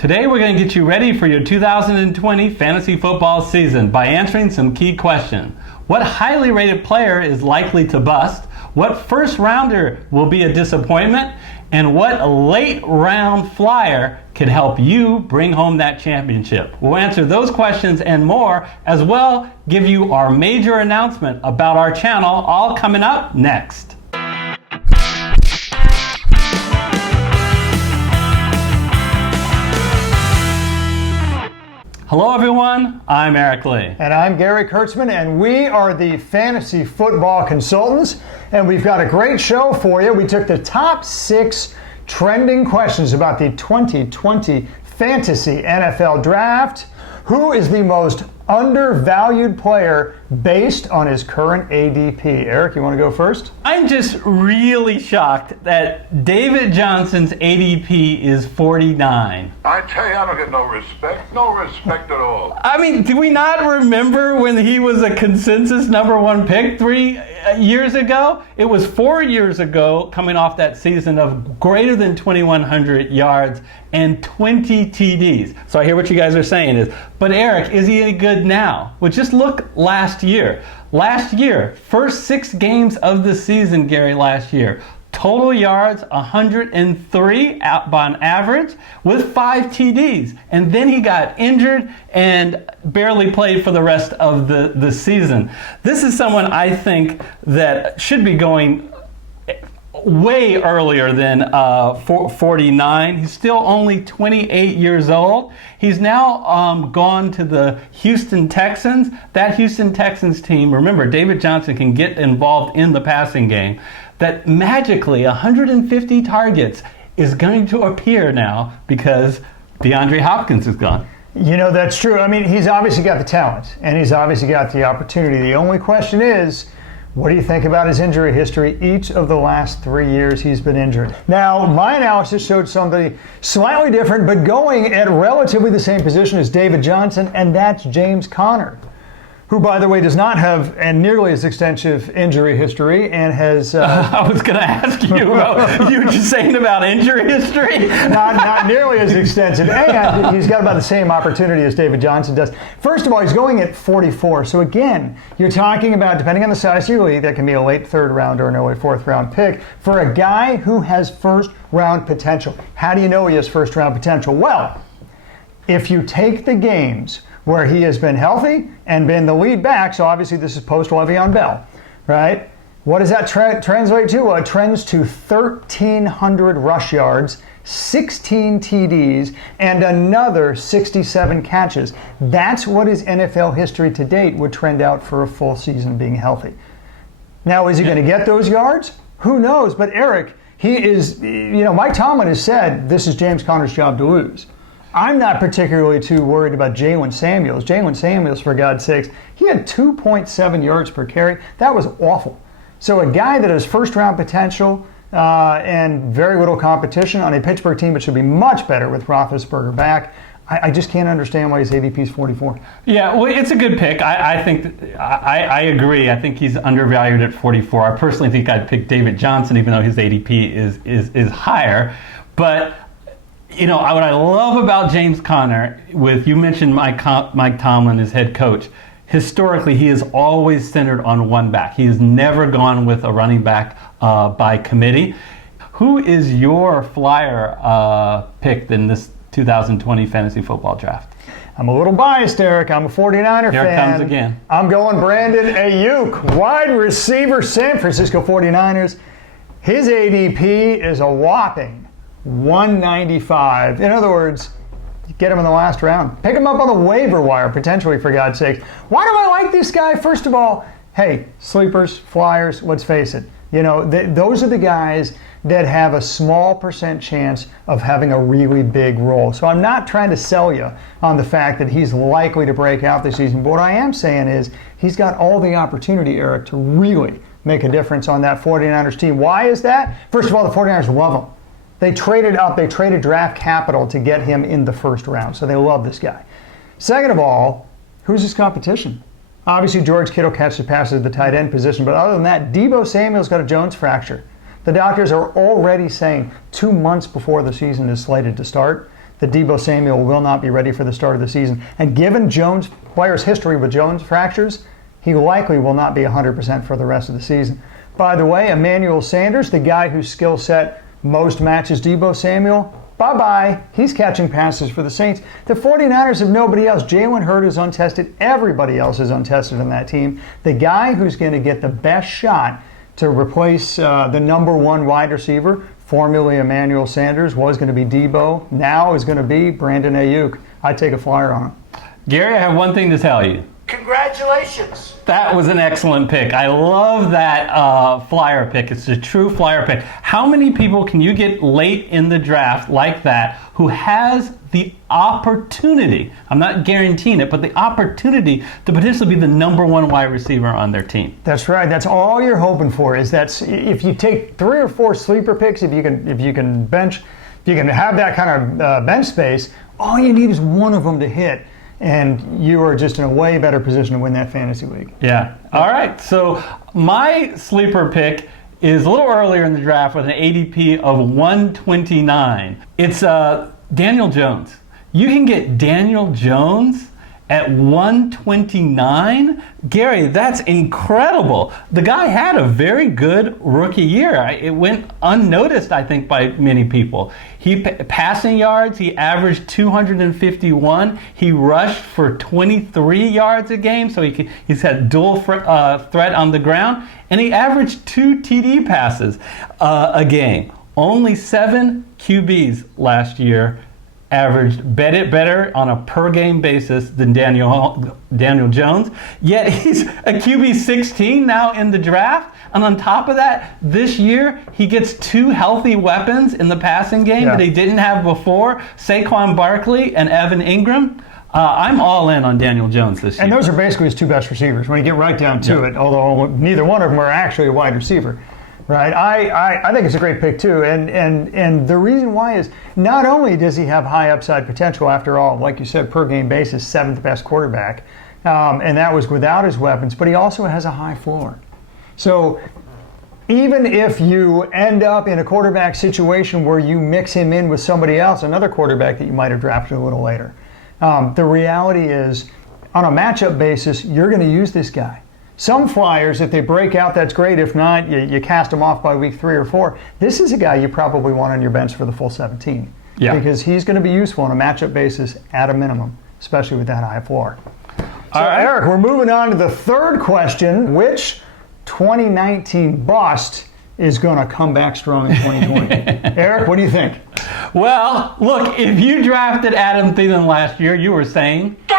Today we're going to get you ready for your 2020 fantasy football season by answering some key questions. What highly rated player is likely to bust? What first rounder will be a disappointment? And what late round flyer can help you bring home that championship? We'll answer those questions and more, as well give you our major announcement about our channel, all coming up next. Hello everyone, I'm Eric Lee. And I'm Gary Kurtzman, and we are the Fantasy Football Consultants, and we've got a great show for you. We took the top 6 trending questions about the 2020 Fantasy NFL Draft. Who is the most undervalued player based on his current ADP? Eric, you want to go first? I'm just really shocked that David Johnson's ADP is 49. I tell you, I don't get no respect at all. I mean, do we not remember when he was a consensus #1 pick 3 years ago? It was 4 years ago, coming off that season of greater than 2,100 yards and 20 TDs. So I hear what you guys are saying is, but Eric, is he any good now? Well, just look last year. Last year, first 6 games of the season, Gary, last year, total yards 103 on average with 5 TDs. And then he got injured and barely played for the rest of the season. This is someone I think that should be going way earlier than 49. He's still only 28 years old. He's now gone to the Houston Texans. That Houston Texans team, remember, David Johnson can get involved in the passing game. That magically 150 targets is going to appear now because DeAndre Hopkins is gone. You know, that's true. I mean, he's obviously got the talent, and he's obviously got the opportunity. The only question is, what do you think about his injury history? Each of the last 3 years he's been injured. Now, my analysis showed somebody slightly different, but going at relatively the same position as David Johnson, and that's James Conner, who, by the way, does not have nearly as extensive injury history and has... I was going to ask you about, you were just saying about injury history? not nearly as extensive. And he's got about the same opportunity as David Johnson does. First of all, he's going at 44. So again, you're talking about, depending on the size of your league, that can be a late 3rd round or an early 4th round pick for a guy who has 1st round potential. How do you know he has 1st round potential? Well, if you take the games where he has been healthy and been the lead back, so obviously this is post-Le'Veon Bell, right? What does that translate to? Well, it trends to 1,300 rush yards, 16 TDs, and another 67 catches. That's what his NFL history to date would trend out for a full season being healthy. Now, is he going to get those yards? Who knows? But Eric, he is, Mike Tomlin has said this is James Conner's job to lose. I'm not particularly too worried about Jalen Samuels. Jalen Samuels, for God's sakes, he had 2.7 yards per carry. That was awful. So a guy that has 1st round potential and very little competition on a Pittsburgh team that should be much better with Roethlisberger back, I just can't understand why his ADP is 44. Yeah, well, it's a good pick. I think I agree. I think he's undervalued at 44. I personally think I'd pick David Johnson, even though his ADP is higher. But you know, what I love about James Conner, you mentioned Mike Tomlin, his head coach. Historically, he is always centered on one back. He has never gone with a running back by committee. Who is your flyer pick in this 2020 fantasy football draft? I'm a little biased, Eric. I'm a 49er fan. Here it comes again. I'm going Brandon Ayuk, wide receiver, San Francisco 49ers. His ADP is a whopping 195. In other words, get him in the last round. Pick him up on the waiver wire, potentially, for God's sake. Why do I like this guy? First of all, hey, sleepers, flyers, let's face it. You know, those are the guys that have a small % chance of having a really big role. So I'm not trying to sell you on the fact that he's likely to break out this season. But what I am saying is he's got all the opportunity, Eric, to really make a difference on that 49ers team. Why is that? First of all, the 49ers love him. They traded up, they traded draft capital to get him in the 1st round, so they love this guy. Second of all, who's his competition? Obviously, George Kittle catches passes at the tight end position, but other than that, Deebo Samuel's got a Jones fracture. The doctors are already saying 2 months before the season is slated to start that Deebo Samuel will not be ready for the start of the season. And given Jones' player's history with Jones fractures, he likely will not be 100% for the rest of the season. By the way, Emmanuel Sanders, the guy whose skill set most matches Deebo Samuel, bye-bye. He's catching passes for the Saints. The 49ers have nobody else. Jalen Hurd is untested. Everybody else is untested on that team. The guy who's going to get the best shot to replace the number one wide receiver, formerly Emmanuel Sanders, was going to be Deebo. Now is going to be Brandon Ayuk. I'd take a flyer on him. Gary, I have one thing to tell you. Congratulations. That was an excellent pick. I love that flyer pick. It's a true flyer pick. How many people can you get late in the draft like that who has the opportunity, I'm not guaranteeing it, but the opportunity to potentially be the number one wide receiver on their team? That's right. That's all you're hoping for. Is that if you take 3 or 4 sleeper picks, if you can have that kind of bench space, all you need is one of them to hit. And you are just in a way better position to win that fantasy league. Yeah. All right. So my sleeper pick is a little earlier in the draft with an ADP of 129. It's Daniel Jones. You can get Daniel Jones at 129? Gary, that's incredible. The guy had a very good rookie year. It went unnoticed, I think, by many people. Passing yards, he averaged 251. He rushed for 23 yards a game, so he's had dual threat on the ground. And he averaged 2 TD passes a game. Only 7 QBs last year averaged better on a per game basis than Daniel Jones. Yet he's a QB 16 now in the draft. And on top of that, this year he gets 2 healthy weapons in the passing game that he didn't have before, Saquon Barkley and Evan Ingram. I'm all in on Daniel Jones this year. And those are basically his 2 best receivers when you get right down to it, although neither one of them are actually a wide receiver. Right, I think it's a great pick too, and the reason why is not only does he have high upside potential, after all, like you said, per game basis, 7th best quarterback, and that was without his weapons, but he also has a high floor. So even if you end up in a quarterback situation where you mix him in with somebody else, another quarterback that you might have drafted a little later, the reality is on a matchup basis, you're going to use this guy. Some flyers, if they break out, that's great. If not, you cast them off by week 3 or 4. This is a guy you probably want on your bench for the full 17. Yeah. Because he's going to be useful on a matchup basis at a minimum, especially with that high floor. So, Eric, we're moving on to the third question. Which 2019 bust is going to come back strong in 2020? Eric, what do you think? Well, look, if you drafted Adam Thielen last year, you were saying, go!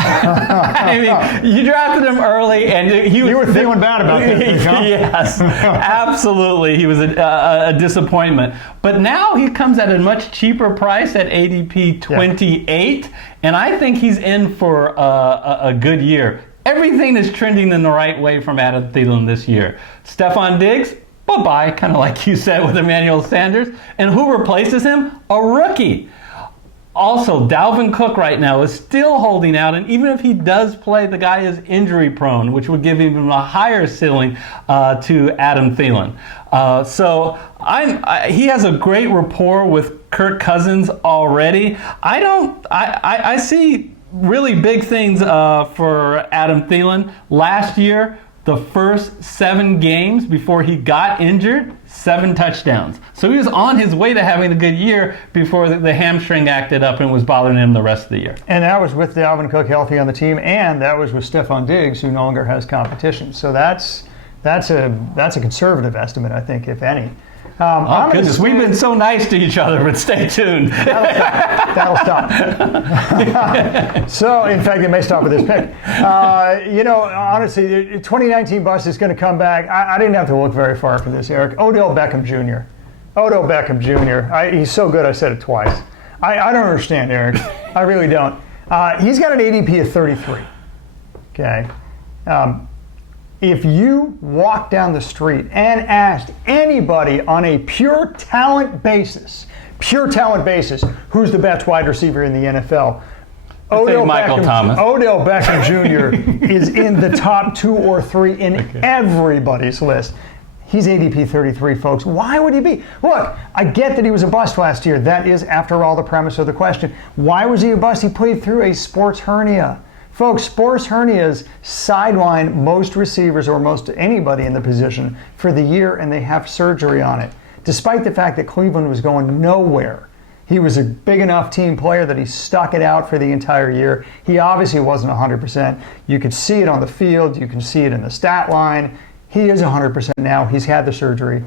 I mean, you drafted him early, and you were feeling bad about that. Yes, absolutely. He was a disappointment. But now he comes at a much cheaper price at ADP 28, and I think he's in for a good year. Everything is trending in the right way from Adam Thielen this year. Stephon Diggs, bye-bye, kind of like you said with Emmanuel Sanders. And who replaces him? A rookie. Also, Dalvin Cook right now is still holding out, and even if he does play, the guy is injury prone, which would give him a higher ceiling to Adam Thielen. So he has a great rapport with Kirk Cousins already. I see really big things for Adam Thielen. Last year, the first 7 games before he got injured, 7 touchdowns. So he was on his way to having a good year before the hamstring acted up and was bothering him the rest of the year. And that was with Dalvin Cook healthy on the team, and that was with Stephon Diggs, who no longer has competition. So that's a conservative estimate, I think, if any. Oh, goodness, we've been so nice to each other, but stay tuned. That'll stop. So, in fact, it may stop with this pick. Honestly, the 2019 bust is going to come back. I didn't have to look very far for this, Eric. Odell Beckham Jr. Odell Beckham Jr. He's so good I said it twice. I don't understand, Eric. I really don't. He's got an ADP of 33. Okay. If you walk down the street and asked anybody on a pure talent basis, who's the best wide receiver in the NFL, Odell Beckham Jr. is in the top 2 or 3 in everybody's list. He's ADP 33, folks. Why would he be? Look, I get that he was a bust last year. That is, after all, the premise of the question. Why was he a bust? He played through a sports hernia. Folks, sports hernias sideline most receivers or most anybody in the position for the year, and they have surgery on it. Despite the fact that Cleveland was going nowhere, he was a big enough team player that he stuck it out for the entire year. He obviously wasn't 100%. You could see it on the field. You can see it in the stat line. He is 100% now. He's had the surgery.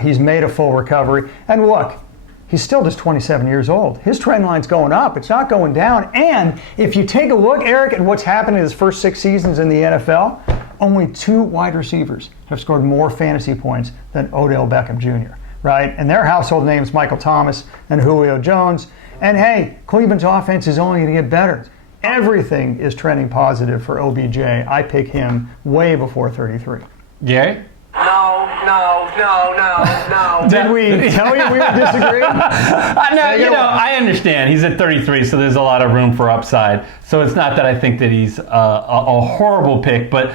He's made a full recovery. And look, he's still just 27 years old. His trend line's going up. It's not going down. And if you take a look, Eric, at what's happened in his first 6 seasons in the NFL, only 2 wide receivers have scored more fantasy points than Odell Beckham Jr., right? And their household names, Michael Thomas and Julio Jones. And hey, Cleveland's offense is only going to get better. Everything is trending positive for OBJ. I pick him way before 33. Gary? No. Did we tell you we would disagree? I understand. He's at 33, so there's a lot of room for upside. So it's not that I think that he's a horrible pick, but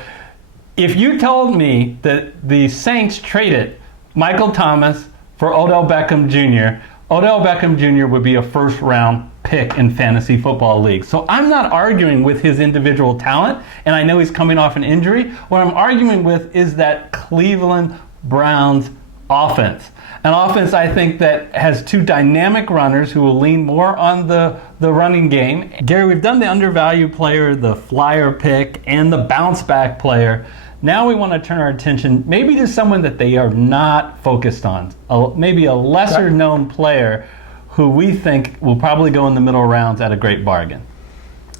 if you told me that the Saints traded Michael Thomas for Odell Beckham Jr., Odell Beckham Jr. would be a first-round pick in fantasy football leagues. So I'm not arguing with his individual talent, and I know he's coming off an injury. What I'm arguing with is that Cleveland Browns offense. An offense, I think, that has 2 dynamic runners who will lean more on the running game. Gary, we've done the undervalued player, the flyer pick, and the bounce-back player. Now we want to turn our attention maybe to someone that they are not focused on, maybe a lesser-known player who we think will probably go in the middle rounds at a great bargain.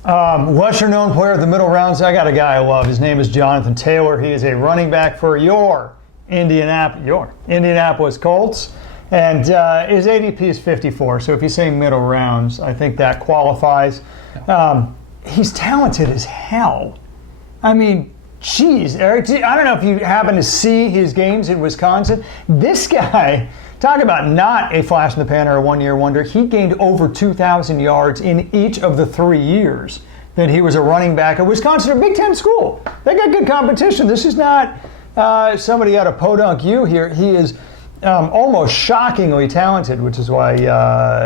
Lesser-known player of the middle rounds, I got a guy I love. His name is Jonathan Taylor. He is a running back for your Indianapolis Colts. And his ADP is 54. So if you say middle rounds, I think that qualifies. He's talented as hell. I mean, geez, Eric, I don't know if you happen to see his games in Wisconsin. This guy, talk about not a flash in the pan or a one-year wonder. He gained over 2,000 yards in each of the 3 years that he was a running back at Wisconsin, a Big Ten school. They got good competition. This is not somebody out of Podunk U here. He is almost shockingly talented, which is why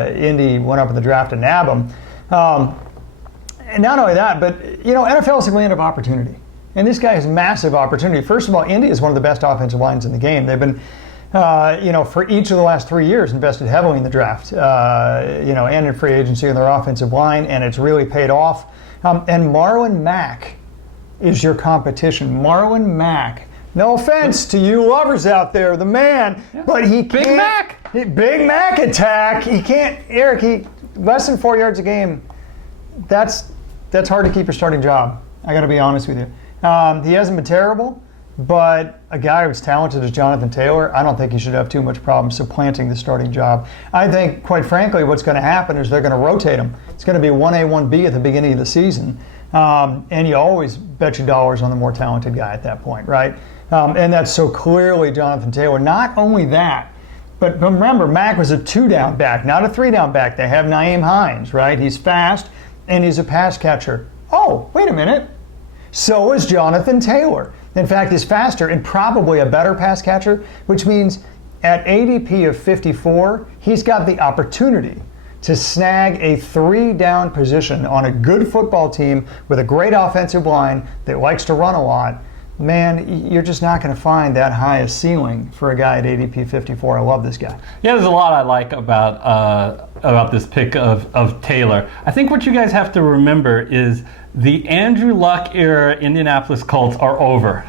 Indy went up in the draft to nab him. And not only that, but, NFL is a land of opportunity. And this guy has massive opportunity. First of all, Indy is one of the best offensive lines in the game. They've been, for each of the last 3 years, invested heavily in the draft, and in free agency in their offensive line, and it's really paid off. And Marlon Mack is your competition. Marlon Mack. No offense to you lovers out there, the man, but he can't. Big Mac. Big Mac attack. He can't, Eric, less than 4 yards a game. That's hard to keep your starting job. I got to be honest with you. He hasn't been terrible, but a guy who's talented as Jonathan Taylor, I don't think he should have too much problem supplanting the starting job. I think, quite frankly, what's going to happen is they're going to rotate him. It's going to be 1A, 1B at the beginning of the season, and you always bet your dollars on the more talented guy at that point, right? And that's so clearly Jonathan Taylor. Not only that, but remember, Mack was a 2-down back, not a 3-down back. They have Nyheim Hines, right? He's fast, and he's a pass catcher. Oh, wait a minute. So is Jonathan Taylor. In fact, he's faster and probably a better pass catcher, which means at ADP of 54, he's got the opportunity to snag a 3-down position on a good football team with a great offensive line that likes to run a lot. Man, you're just not going to find that high a ceiling for a guy at ADP 54. I love this guy. Yeah, there's a lot I like about this pick of Taylor. I think what you guys have to remember is the Andrew Luck era Indianapolis Colts are over.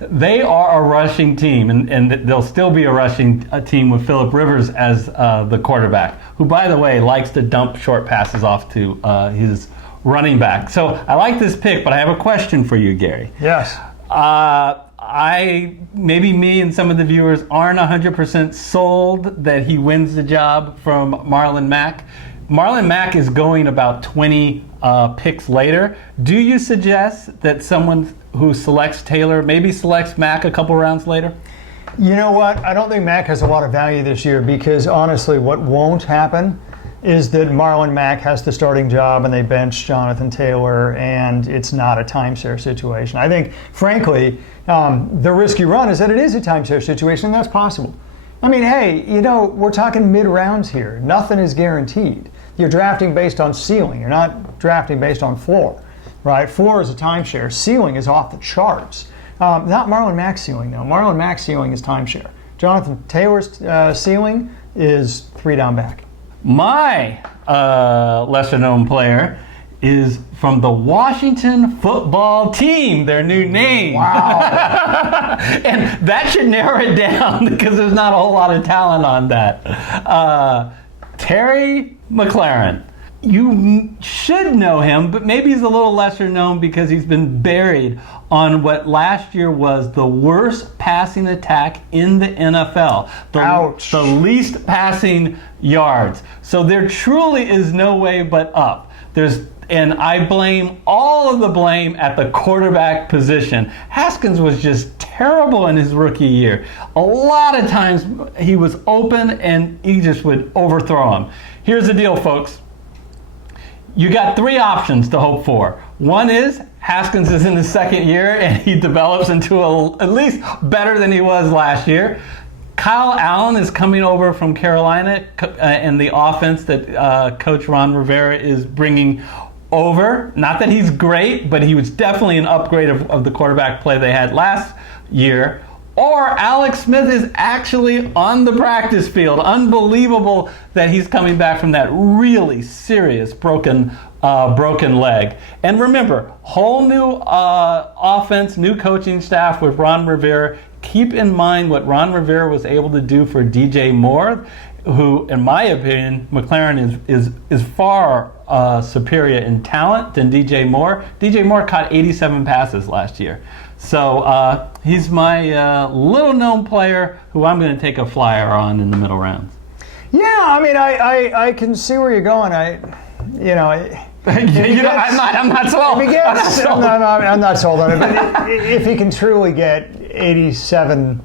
They are a rushing team, and they'll still be a rushing team with Phillip Rivers as the quarterback, who, by the way, likes to dump short passes off to his running back. So I like this pick, but I have a question for you, Gary. Yes. Maybe me and some of the viewers aren't 100% sold that he wins the job from Marlon Mack. Marlon Mack is going about 20 picks later. Do you suggest that someone who selects Taylor maybe selects Mack a couple rounds later? You know what? I don't think Mack has a lot of value this year because, honestly, what won't happen is that Marlon Mack has the starting job and they bench Jonathan Taylor, and it's not a timeshare situation. I think, frankly, the risk you run is that it is a timeshare situation, and that's possible. I mean, hey, we're talking mid-rounds here. Nothing is guaranteed. You're drafting based on ceiling. You're not drafting based on floor, right? Floor is a timeshare. Ceiling is off the charts. Not Marlon Mack's ceiling, though. Marlon Mack's ceiling is timeshare. Jonathan Taylor's ceiling is 3 down back. My lesser-known player is from the Washington football team, their new name. Wow. And that should narrow it down because there's not a whole lot of talent on that. Terry McLaurin. You should know him, but maybe he's a little lesser known because he's been buried on what last year was the worst passing attack in the NFL. Ouch. The least passing yards. So there truly is no way but up. And I blame all of the blame at the quarterback position. Haskins was just terrible in his rookie year. A lot of times he was open and he just would overthrow him. Here's the deal, folks. You got 3 options to hope for. One is Haskins is in his second year and he develops into at least better than he was last year. Kyle Allen is coming over from Carolina and the offense that Coach Ron Rivera is bringing over. Not that he's great, but he was definitely an upgrade of the quarterback play they had last year. Or Alex Smith is actually on the practice field. Unbelievable that he's coming back from that really serious broken leg. And remember, whole new offense, new coaching staff with Ron Rivera. Keep in mind what Ron Rivera was able to do for DJ Moore, who, in my opinion, McLaurin is far superior in talent than DJ Moore. DJ Moore caught 87 passes last year. So he's my little-known player who I'm going to take a flyer on in the middle rounds. Yeah, I mean, I can see where you're going. I'm not sold. I'm not sold on it. But if he can truly get 87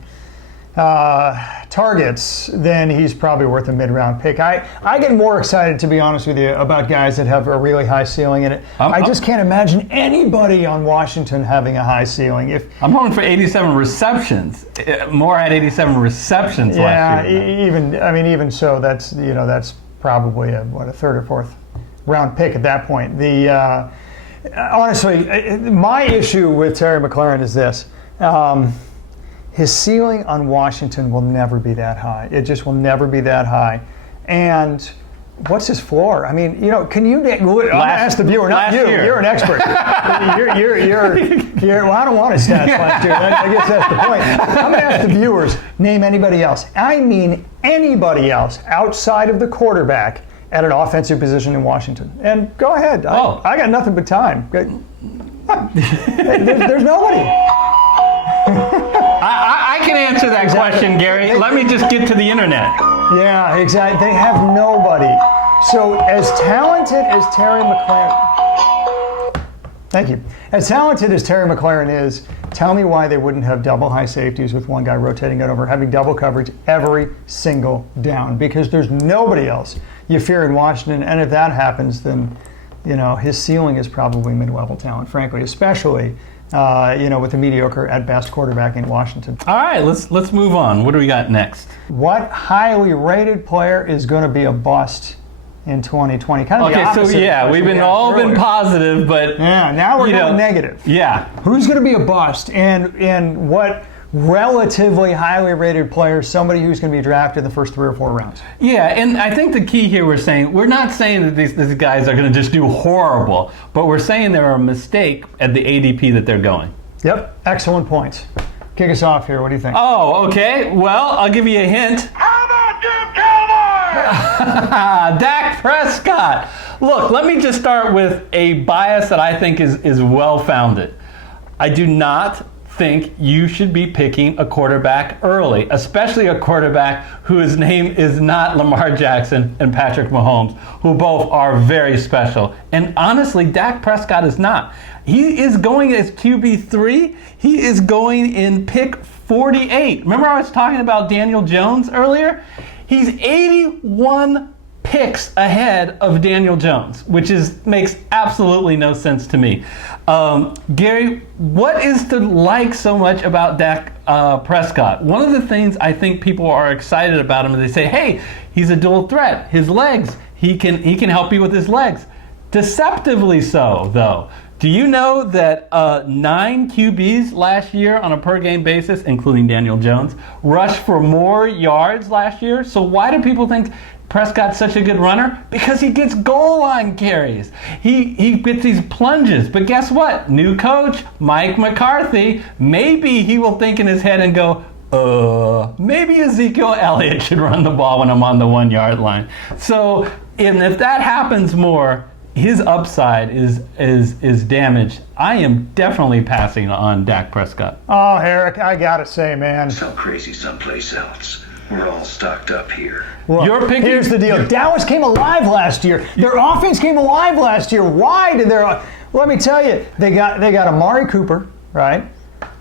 targets, then he's probably worth a mid-round pick. I get more excited, to be honest with you, about guys that have a really high ceiling in it. I just can't imagine anybody on Washington having a high ceiling. I'm hoping for 87 receptions. Moore had 87 receptions last year. Even so, that's probably a third or fourth round pick at that point. Honestly, my issue with Terry McLaurin is this. His ceiling on Washington will never be that high. It just will never be that high. And what's his floor? I mean, can you ask the viewer, not you. Year. You're an expert. Well, I don't want his stats last year. I guess that's the point. I'm going to ask the viewers, name anybody else. I mean anybody else outside of the quarterback at an offensive position in Washington. And go ahead. I got nothing but time. There's nobody. I can answer that question, Gary. Let me just get to the internet. Yeah, exactly. They have nobody. So as talented as Terry McLaurin... Thank you. As talented as Terry McLaurin is, tell me why they wouldn't have double high safeties with one guy rotating it over, having double coverage every single down, because there's nobody else you fear in Washington. And if that happens, then his ceiling is probably mid-level talent, frankly, especially with a mediocre at best quarterback in Washington. All right, let's move on. What do we got next? What highly rated player is going to be a bust in 2020? We've been positive, but now we're going negative. Yeah, who's going to be a bust, and what relatively highly rated player, somebody who's going to be drafted in the first 3 or 4 rounds? Yeah, and I think the key here we're not saying that these guys are going to just do horrible, but we're saying they're a mistake at the ADP that they're going. Yep, excellent points. Kick us off here. What do you think? Oh, okay. Well, I'll give you a hint. How about you, Cowboys? Dak Prescott. Look, let me just start with a bias that I think is well-founded. I do not think you should be picking a quarterback early, especially a quarterback whose name is not Lamar Jackson and Patrick Mahomes, who both are very special. And honestly, Dak Prescott is not. He is going as QB3. He is going in pick 48. Remember I was talking about Daniel Jones earlier? He's 81 picks ahead of Daniel Jones, which makes absolutely no sense to me. Gary, what is to like so much about Dak Prescott? One of the things I think people are excited about him is they say, hey, he's a dual threat. His legs, he can help you with his legs. Deceptively so, though. Do you know that 9 QBs last year on a per-game basis, including Daniel Jones, rushed for more yards last year? So why do people think Prescott's such a good runner? Because he gets goal line carries. He gets these plunges. But guess what? New coach, Mike McCarthy, maybe he will think in his head and go, maybe Ezekiel Elliott should run the ball when I'm on the 1 yard line. So, and if that happens more, his upside is damaged. I am definitely passing on Dak Prescott. Oh, Eric, I gotta say, man. So crazy someplace else. We're all stocked up here. Look, You're picking- here's the deal. Dallas came alive last year. Their offense came alive last year. Why did their... Let me tell you, they got Amari Cooper, right?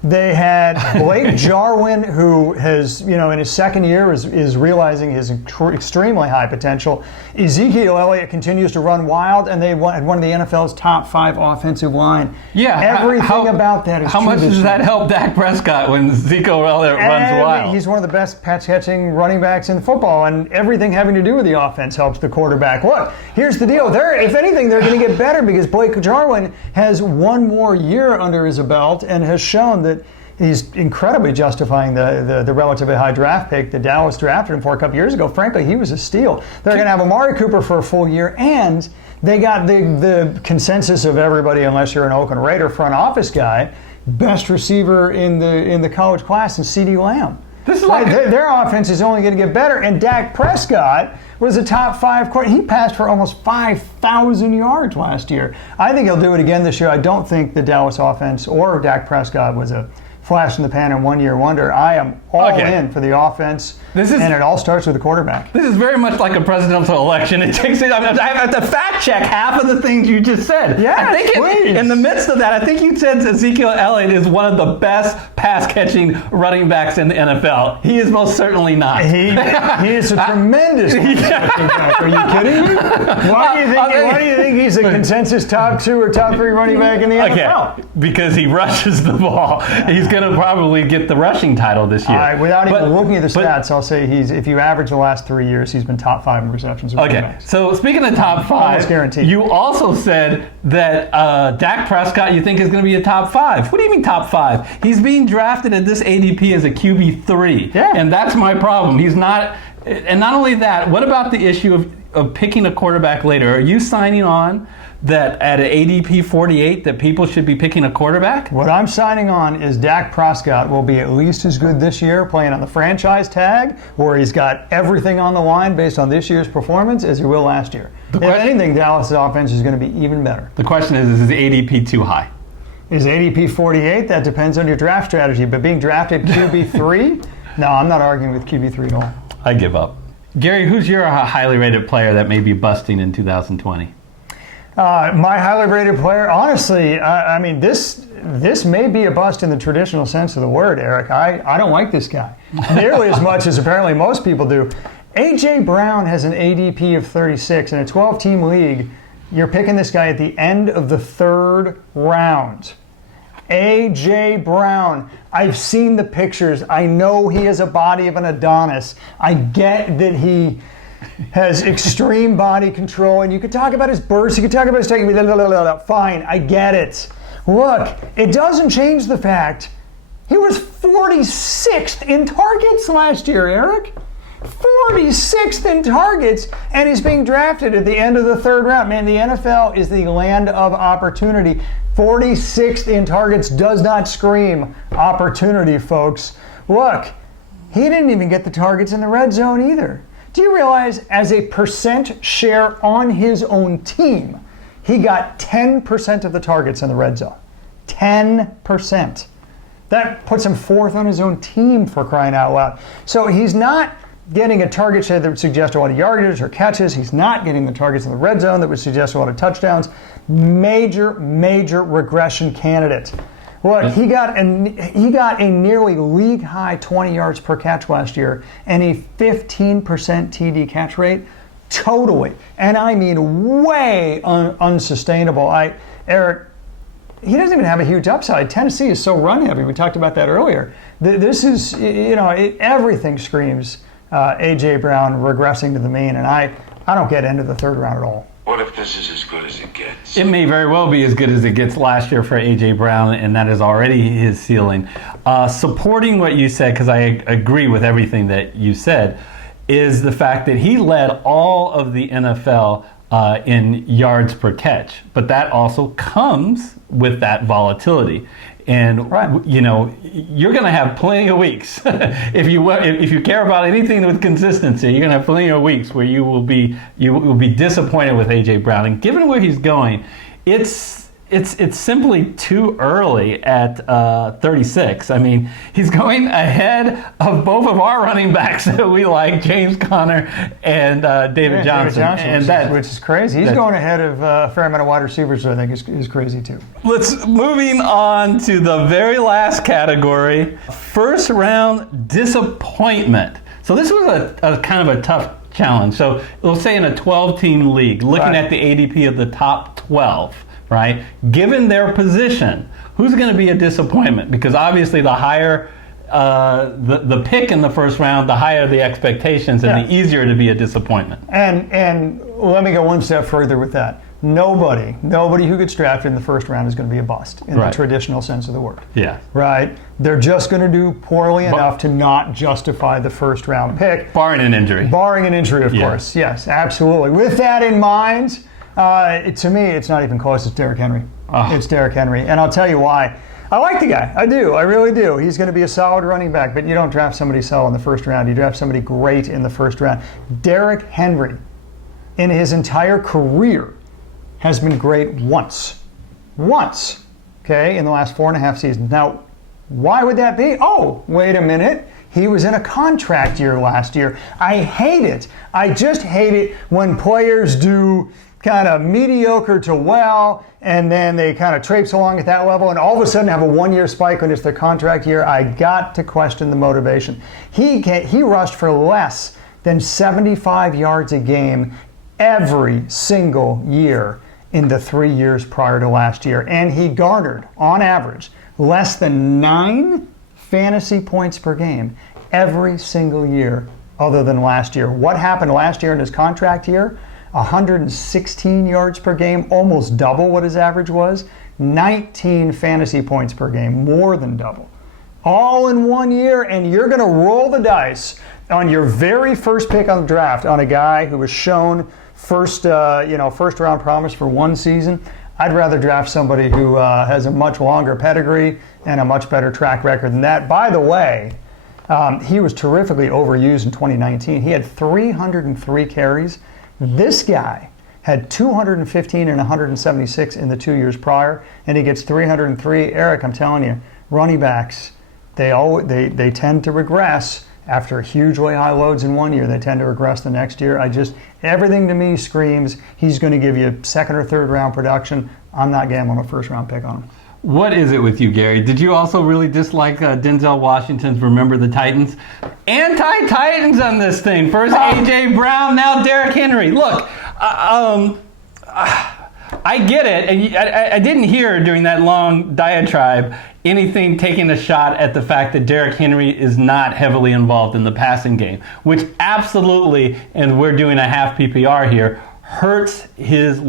They had Blake Jarwin, who has, in his second year is realizing his extremely high potential. Ezekiel Elliott continues to run wild, and they had one of the NFL's top 5 offensive line. Yeah, everything about that is how true much this does that year. help Dak Prescott when Ezekiel Elliott runs wild? He's one of the best pass-catching running backs in football, and everything having to do with the offense helps the quarterback. Look, here's the deal. If anything, they're going to get better because Blake Jarwin has one more year under his belt and has shown that he's incredibly justifying the relatively high draft pick that Dallas drafted him for a couple years ago. Frankly, he was a steal. They're going to have Amari Cooper for a full year, and they got the consensus of everybody, unless you're an Oakland Raider front office guy, best receiver in the college class in CeeDee Lamb. This is like their offense is only going to get better, and Dak Prescott was a top 5 quarterback. He passed for almost 5,000 yards last year. I think he'll do it again this year. I don't think the Dallas offense or Dak Prescott was a flash in the pan and 1 year wonder. I am all in for the offense, and it all starts with the quarterback. This is very much like a presidential election. It takes I have to fact check half of the things you just said. Yes, I think please. in the midst of that, I think you said Ezekiel Elliott is one of the best pass-catching running backs in the NFL. He is most certainly not. He is a tremendous pass-catching back. Are you kidding me? Why do you think he's a consensus top 2 or top 3 running back in the NFL? Okay, because he rushes the ball. He's going to probably get the rushing title this year. All right, without even looking at the stats, I'll say if you average the last 3 years, he's been top 5 in receptions. Okay, so speaking of top 5, almost guaranteed. You also said that Dak Prescott you think is going to be a top 5. What do you mean top 5? He's being drafted at this ADP as a QB3. Yeah. And that's my problem. He's not, and not only that, what about the issue of picking a quarterback later? Are you signing on that at an ADP 48 that people should be picking a quarterback? What I'm signing on is Dak Prescott will be at least as good this year playing on the franchise tag, where he's got everything on the line based on this year's performance, as he will last year. If anything, Dallas' offense is going to be even better. The question is his ADP too high? Is ADP 48? That depends on your draft strategy. But being drafted QB3? No, I'm not arguing with QB3 at all. I give up. Gary, who's your highly rated player that may be busting in 2020? My highly rated player, honestly, I mean, this may be a bust in the traditional sense of the word, Eric. I don't like this guy nearly as much as apparently most people do. A.J. Brown has an ADP of 36 in a 12-team league. You're picking this guy at the end of the 3rd round. A.J. Brown. I've seen the pictures. I know he has a body of an Adonis. I get that he has extreme body control, and you could talk about his burst, you could talk about his technique, fine, I get it. Look, it doesn't change the fact he was 46th in targets last year, Eric. 46th in targets, and he's being drafted at the end of the 3rd round. Man, the NFL is the land of opportunity. 46th in targets does not scream opportunity, folks. Look, he didn't even get the targets in the red zone either. Do you realize, as a percent share on his own team, he got 10% of the targets in the red zone? 10%. That puts him 4th on his own team, for crying out loud. So he's not getting a target share that would suggest a lot of yardage or catches. He's not getting the targets in the red zone that would suggest a lot of touchdowns. Major regression candidate. Look, he got a nearly league-high 20 yards per catch last year and a 15% TD catch rate. Totally. And I mean way unsustainable. Eric, he doesn't even have a huge upside. Tennessee is so run heavy. We talked about that earlier. This is, everything screams A.J. Brown regressing to the mean, and I don't get into the third round at all. What if this is as good as it gets? It may very well be as good as it gets last year for A.J. Brown, and that is already his ceiling. Supporting what you said, because I agree with everything that you said, is the fact that he led all of the NFL in yards per catch. But that also comes with that volatility. And you're going to have plenty of weeks if you care about anything with consistency. You're going to have plenty of weeks where you will be disappointed with A.J. Brown. And given where he's going, it's simply too early at 36. I mean, he's going ahead of both of our running backs that we like, James Conner and David Johnson. Which is crazy. He's going ahead of a fair amount of wide receivers, which I think is crazy too. Moving on to the very last category, first round disappointment. So this was a kind of a tough challenge. So we'll say in a 12-team league, looking at the ADP of the top 12. Right? Given their position, who's going to be a disappointment? Because obviously the higher the pick in the first round, the higher the expectations and the easier to be a disappointment. And let me go one step further with that. Nobody who gets drafted in the first round is going to be a bust in the traditional sense of the word. Yeah. Right? They're just going to do poorly enough to not justify the first round pick. Barring an injury. Barring an injury, of course. Yes, absolutely. With that in mind, to me, it's not even close. It's Derrick Henry. It's Derrick Henry. And I'll tell you why. I like the guy. I do. I really do. He's going to be a solid running back, but you don't draft somebody solid in the first round. You draft somebody great in the first round. Derrick Henry, in his entire career, has been great once, okay, in the last 4.5 seasons. Now, why would that be? Oh, wait a minute. He was in a contract year last year. I hate it. I just hate it when players do kind of mediocre to well, and then they kind of traipse along at that level, and all of a sudden have a one-year spike when it's their contract year. I got to question the motivation. He rushed for less than 75 yards a game every single year in the 3 years prior to last year, and he garnered, on average, less than 9 fantasy points per game every single year other than last year. What happened last year in his contract year? 116 yards per game, almost double what his average was. 19 fantasy points per game, more than double. All in 1 year, and you're going to roll the dice on your very first pick on the draft on a guy who was shown first round promise for one season. I'd rather draft somebody who has a much longer pedigree and a much better track record than that. By the way, he was terrifically overused in 2019. He had 303 carries. This guy had 215 and 176 in the 2 years prior, and he gets 303. Eric, I'm telling you, running backs, they tend to regress after hugely high loads in 1 year. They tend to regress the next year. Everything to me screams he's going to give you second or third round production. I'm not gambling a first round pick on him. What is it with you, Gary? Did you also really dislike Denzel Washington's Remember the Titans? Anti-Titans on this thing. First A.J. Brown, now Derrick Henry. Look, I get it. And I didn't hear during that long diatribe anything taking a shot at the fact that Derrick Henry is not heavily involved in the passing game, which absolutely, and we're doing a half PPR here, hurts his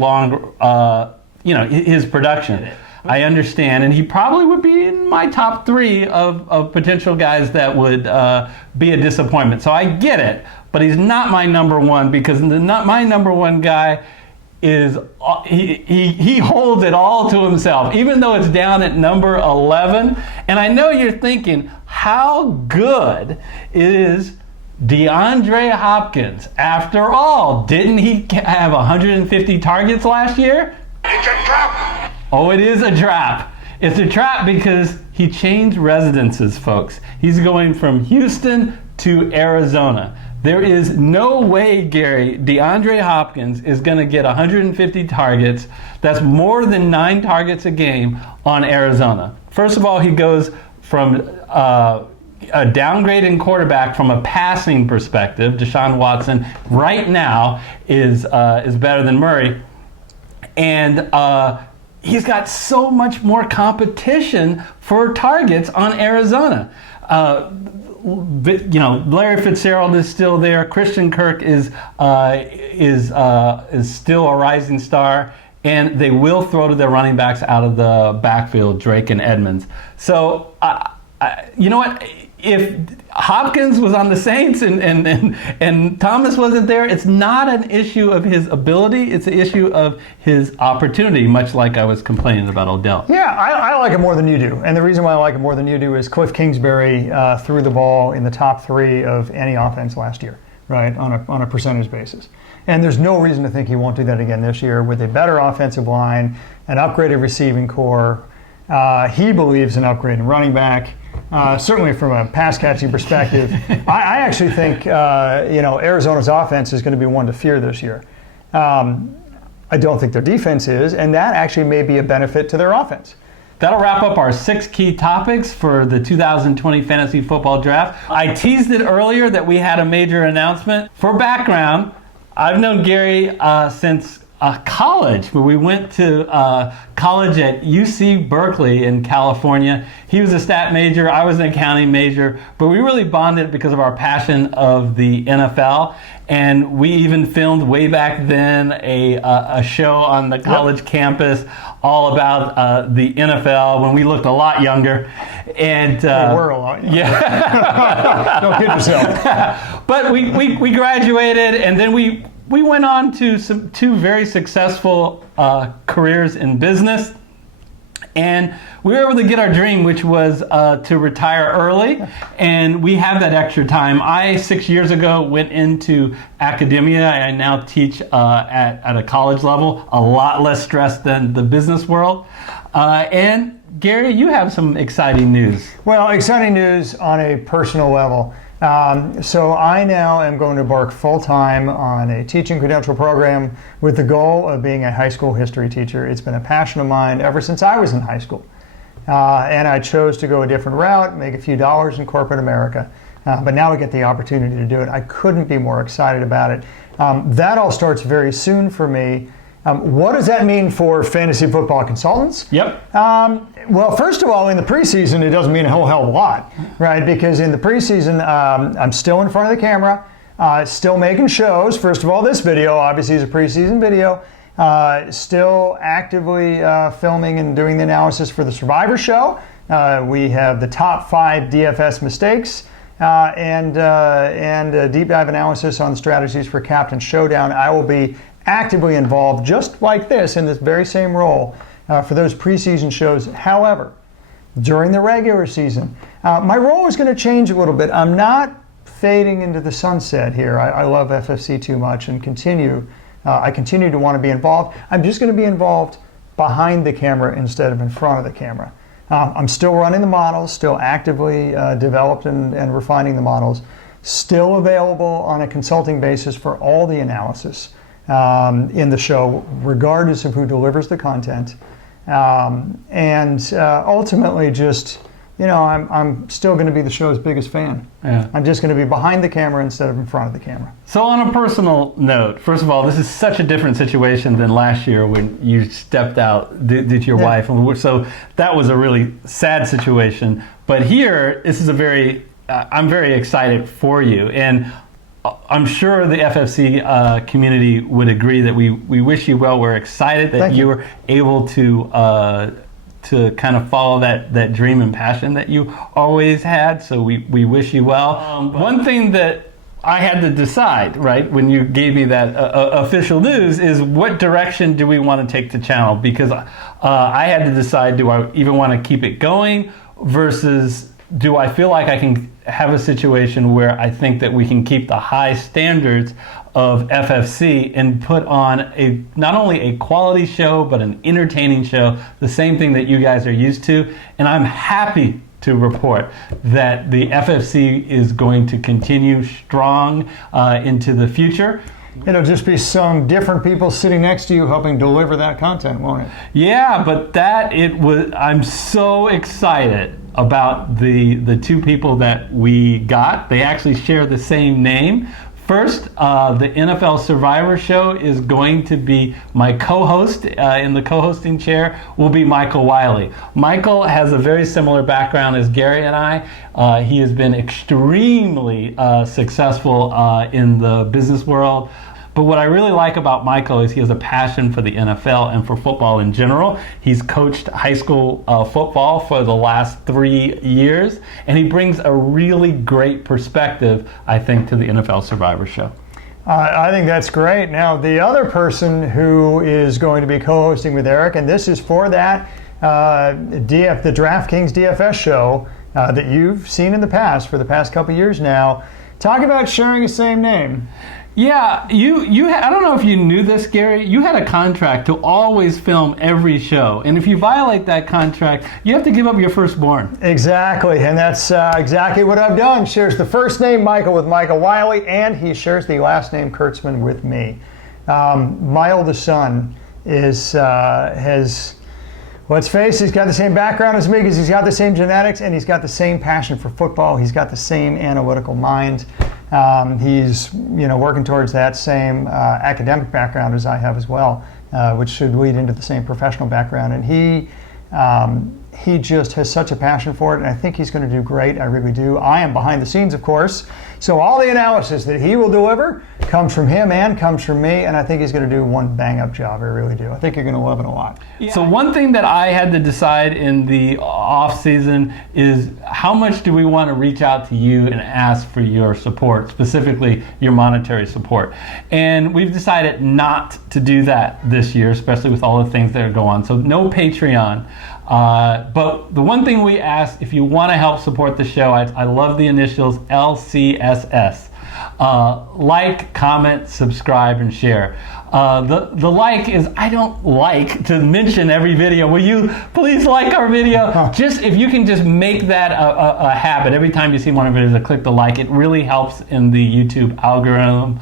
his production. I understand, and he probably would be in my top 3 of potential guys that would be a disappointment. So I get it, but he's not my number one because my number one guy is he holds it all to himself, even though it's down at number 11. And I know you're thinking, how good is DeAndre Hopkins? After all, didn't he have 150 targets last year? It's a trap! Oh, it is a trap. It's a trap because he changed residences, folks. He's going from Houston to Arizona. There is no way, Gary, DeAndre Hopkins is going to get 150 targets. That's more than 9 targets a game on Arizona. First of all, he goes from a downgrade in quarterback from a passing perspective. Deshaun Watson right now is better than Murray, and he's got so much more competition for targets on Arizona. Larry Fitzgerald is still there. Christian Kirk is still a rising star, and they will throw to their running backs out of the backfield, Drake and Edmonds. So, you know what? If Hopkins was on the Saints and Thomas wasn't there, it's not an issue of his ability. It's an issue of his opportunity, much like I was complaining about Odell. Yeah, I like it more than you do. And the reason why I like it more than you do is Cliff Kingsbury threw the ball in the top 3 of any offense last year, right, on a percentage basis. And there's no reason to think he won't do that again this year with a better offensive line, an upgraded receiving core. He believes in upgrading running back. Certainly from a pass-catching perspective, I actually think Arizona's offense is going to be one to fear this year. I don't think their defense is, and that actually may be a benefit to their offense. That'll wrap up our 6 key topics for the 2020 Fantasy Football Draft. I teased it earlier that we had a major announcement. For background, I've known Gary since college, where we went to college at UC Berkeley in California. He was a stat major, I was an accounting major, but we really bonded because of our passion of the NFL. And we even filmed way back then a show on the college campus all about the NFL when we looked a lot younger. And we're a lot younger. Yeah. Don't kid yourself. But we graduated, and then we went on to 2 very successful careers in business, and we were able to get our dream, which was to retire early, and we have that extra time. I, 6 years ago, went into academia. I now teach at a college level, a lot less stress than the business world. And Gary, you have some exciting news. Well, exciting news on a personal level. So I now am going to embark full-time on a teaching credential program with the goal of being a high school history teacher. It's been a passion of mine ever since I was in high school. And I chose to go a different route, make a few dollars in corporate America. But now I get the opportunity to do it. I couldn't be more excited about it. That all starts very soon for me. What does that mean for fantasy football consultants? Yep. Well, first of all, in the preseason, it doesn't mean a whole hell of a lot, right? Because in the preseason, I'm still in front of the camera, still making shows. First of all, this video obviously is a preseason video. Still actively filming and doing the analysis for the Survivor Show. We have the top 5 DFS mistakes and a deep dive analysis on strategies for Captain Showdown. I will be actively involved, just like this, in this very same role for those preseason shows. However, during the regular season, my role is going to change a little bit. I'm not fading into the sunset here. I love FFC too much and I continue to want to be involved. I'm just going to be involved behind the camera instead of in front of the camera. I'm still running the models, still actively developed and refining the models, still available on a consulting basis for all the analysis in the show, regardless of who delivers the content. And ultimately just, I'm still going to be the show's biggest fan. Yeah. I'm just going to be behind the camera instead of in front of the camera. So on a personal note, first of all, this is such a different situation than last year when you stepped out due to your wife. So that was a really sad situation. But here, this is I'm very excited for you. And I'm sure the FFC community would agree that we wish you well. We're excited that you were able to kind of follow that dream and passion that you always had. So we wish you well. One thing that I had to decide, right, when you gave me that official news is what direction do we want to take the channel? Because I had to decide, do I even want to keep it going versus do I feel like I can have a situation where I think that we can keep the high standards of FFC and put on not only a quality show, but an entertaining show, the same thing that you guys are used to. And I'm happy to report that the FFC is going to continue strong into the future. It'll just be some different people sitting next to you helping deliver that content, won't it? Yeah, but I'm so excited about the two people that we got. They actually share the same name. First, the NFL Survivor Show is going to be my co-host in the co-hosting chair will be Michael Wiley. Michael has a very similar background as Gary and I. He has been extremely successful in the business world. But what I really like about Michael is he has a passion for the NFL and for football in general. He's coached high school football for the last 3 years, and he brings a really great perspective, I think, to the NFL Survivor Show. I think that's great. Now, the other person who is going to be co-hosting with Eric, and this is for that the DraftKings DFS show that you've seen in the past for the past couple years now. Talk about sharing the same name. Yeah, I don't know if you knew this, Gary. You had a contract to always film every show. And if you violate that contract, you have to give up your firstborn. Exactly, and that's exactly what I've done. Shares the first name Michael with Michael Wiley, and he shares the last name Kurtzman with me. My oldest son has, let's face it, he's got the same background as me because he's got the same genetics and he's got the same passion for football. He's got the same analytical mind. He's working towards that same academic background as I have as well, which should lead into the same professional background. And he just has such a passion for it, and I think he's going to do great. I really do. I am behind the scenes, of course. So all the analysis that he will deliver comes from him and comes from me, and I think he's going to do one bang-up job. I really do. I think you're going to love it a lot. Yeah. So one thing that I had to decide in the off-season is how much do we want to reach out to you and ask for your support, specifically your monetary support. And we've decided not to do that this year, especially with all the things that are going on. So no Patreon. But the one thing we ask, if you want to help support the show, I love the initials LCSS. Like, comment, subscribe, and share. The like is, I don't like to mention every video. Will you please like our video? Just if you can just make that a habit. Every time you see one of our videos, click the like. It really helps in the YouTube algorithm.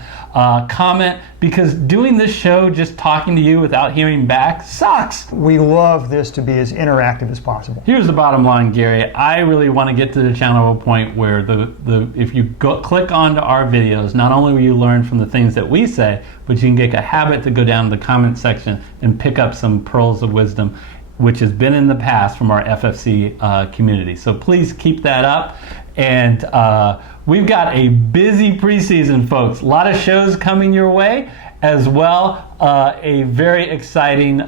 Comment, because doing this show, just talking to you without hearing back, sucks. We love this to be as interactive as possible. Here's the bottom line, Gary. I really want to get to the channel to a point where if you click onto our videos, not only will you learn from the things that we say, but you can get a habit to go down to the comment section and pick up some pearls of wisdom, which has been in the past from our FFC community. So please keep that up. And we've got a busy preseason, folks. A lot of shows coming your way, as well a very exciting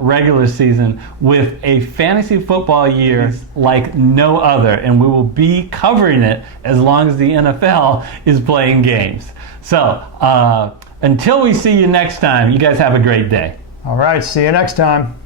regular season with a fantasy football year like no other. And we will be covering it as long as the NFL is playing games. So until we see you next time, you guys have a great day. All right, see you next time.